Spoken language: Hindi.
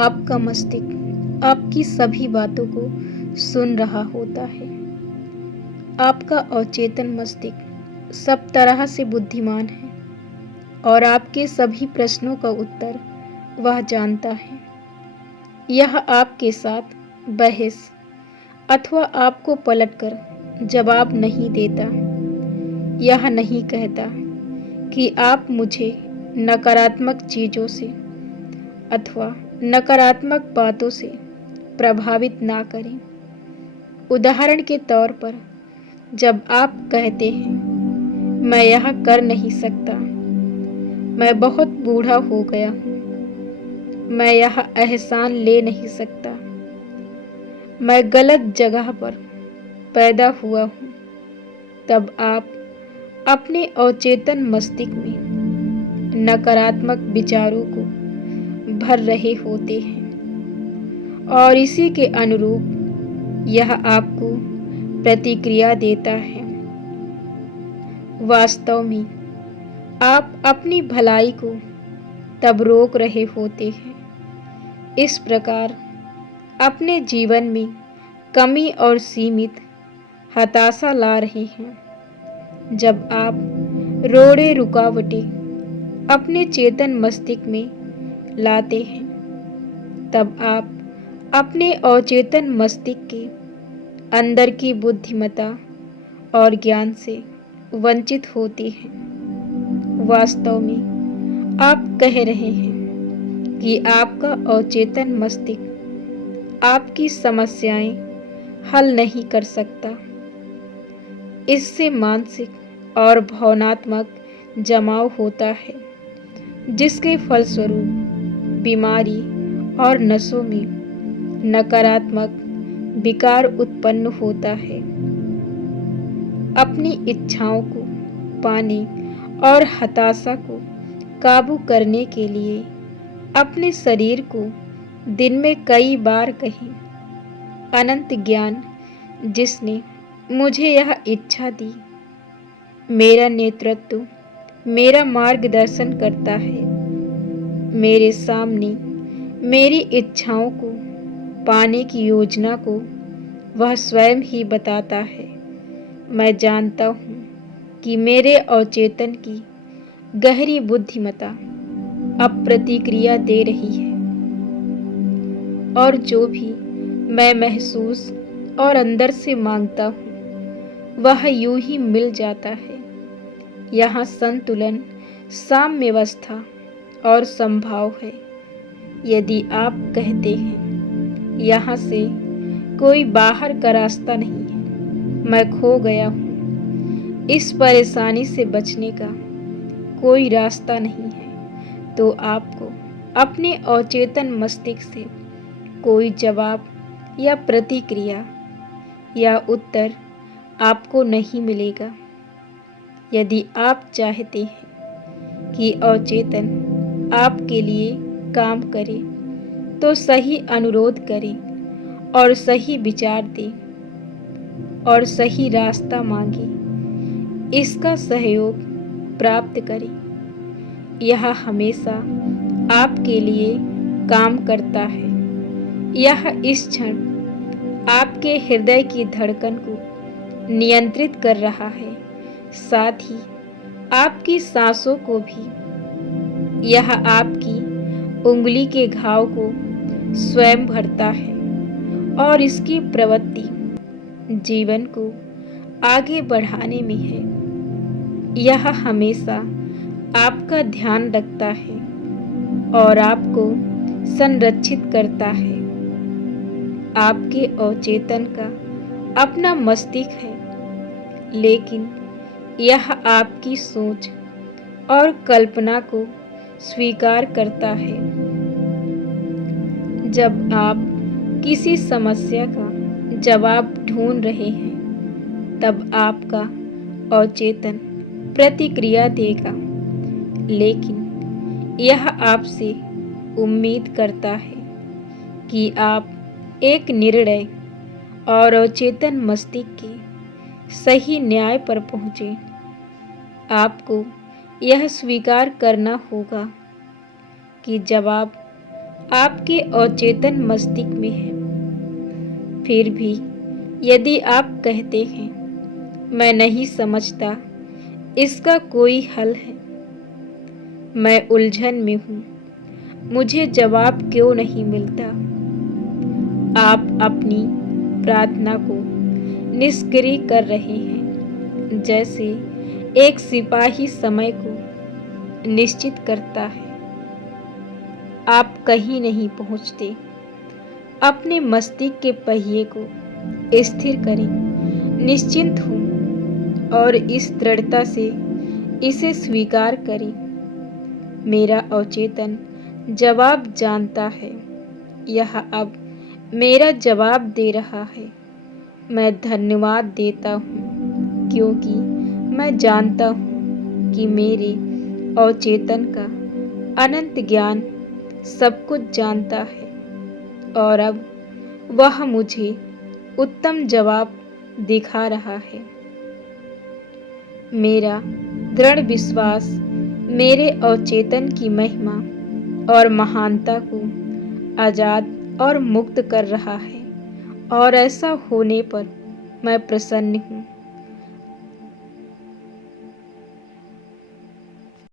आपका मस्तिष्क आपकी सभी बातों को सुन रहा होता है। आपका अवचेतन मस्तिष्क सब तरह से बुद्धिमान है और आपके सभी प्रश्नों का उत्तर वह जानता है। यह आपके साथ बहस अथवा आपको पलटकर जवाब नहीं देता। यह नहीं कहता कि आप मुझे नकारात्मक चीज़ों से अथवा नकारात्मक बातों से प्रभावित ना करें। उदाहरण के तौर पर, जब आप कहते हैं, मैं यह कर नहीं सकता, मैं बहुत बूढ़ा हो गया हूँ, मैं यह एहसान ले नहीं सकता, मैं गलत जगह पर पैदा हुआ हूँ, तब आप अपने अवचेतन मस्तिष्क में नकारात्मक विचारों को भर रहे होते हैं और इसी के अनुरूप यह आपको प्रतिक्रिया देता है। वास्तव में आप अपनी भलाई को तब रोक रहे होते हैं। इस प्रकार अपने जीवन में कमी और सीमित हताशा ला रहे हैं। जब आप रोड़े रुकावटें अपने चेतन मस्तिष्क में लाते हैं, तब आप अपने अवचेतन मस्तिष्क के अंदर की बुद्धिमत्ता और ज्ञान से वंचित होते हैं। वास्तव में आप कह रहे हैं कि आपका अवचेतन मस्तिष्क आपकी समस्याएं हल नहीं कर सकता। इससे मानसिक और भावनात्मक जमाव होता है, जिसके फलस्वरूप बीमारी और नसों में नकारात्मक विकार उत्पन्न होता है। अपनी इच्छाओं को पाने और हताशा को काबू करने के लिए अपने शरीर को दिन में कई बार कहें, अनंत ज्ञान जिसने मुझे यह इच्छा दी, मेरा नेतृत्व, मेरा मार्गदर्शन करता है, मेरे सामने मेरी इच्छाओं को पाने की योजना को वह स्वयं ही बताता है। मैं जानता हूँ कि मेरे अवचेतन की गहरी बुद्धिमत्ता अब प्रतिक्रिया दे रही है और जो भी मैं महसूस और अंदर से मांगता हूँ वह यूं ही मिल जाता है। यहाँ संतुलन, साम्यावस्था और संभाव है। यदि आप कहते हैं, यहाँ से कोई बाहर का रास्ता नहीं है, मैं खो गया हूँ, इस परेशानी से बचने का कोई रास्ता नहीं है, तो आपको अपने अवचेतन मस्तिष्क से कोई जवाब या प्रतिक्रिया या उत्तर आपको नहीं मिलेगा। यदि आप चाहते हैं कि अवचेतन आपके लिए काम करे, तो सही अनुरोध करें और सही विचार दें और सही रास्ता मांगें। इसका सहयोग प्राप्त करें। यह हमेशा आपके लिए काम करता है। यह इस क्षण आपके हृदय की धड़कन को नियंत्रित कर रहा है, साथ ही आपकी सांसों को भी। यह आपकी उंगली के घाव को स्वयं भरता है और इसकी प्रवृत्ति जीवन को आगे बढ़ाने में है। यह हमेशा आपका ध्यान रखता है और आपको संरक्षित करता है। आपके अवचेतन का अपना मस्तिष्क है, लेकिन यह आपकी सोच और कल्पना को स्वीकार करता है। जब आप किसी समस्या का जवाब ढूंढ रहे हैं, तब आपका अवचेतन प्रतिक्रिया देगा, लेकिन यह आपसे उम्मीद करता है कि आप एक निर्णय और अवचेतन मस्तिष्क के सही न्याय पर पहुँचे। आपको यह स्वीकार करना होगा कि जवाब आपके अचेतन मस्तिष्क में है। फिर भी यदि आप कहते हैं मैं नहीं समझता इसका कोई हल है, मैं उलझन में हूँ, मुझे जवाब क्यों नहीं मिलता, आप अपनी प्रार्थना को निष्क्रिय कर रहे हैं, जैसे एक सिपाही समय को निश्चित करता है। आप कहीं नहीं पहुंचते। अपने मस्तिष्क के पहिए को स्थिर करें, निश्चिंत हूँ और इस दृढ़ता से इसे स्वीकार करें। मेरा अवचेतन जवाब जानता है, यह अब मेरा जवाब दे रहा है। मैं धन्यवाद देता हूँ क्योंकि मैं जानता हूँ कि मेरे अवचेतन का अनंत ज्ञान सब कुछ जानता है और अब वह मुझे उत्तम जवाब दिखा रहा है। मेरा दृढ़ विश्वास मेरे अवचेतन की महिमा और महानता को आजाद और मुक्त कर रहा है और ऐसा होने पर मैं प्रसन्न हूँ।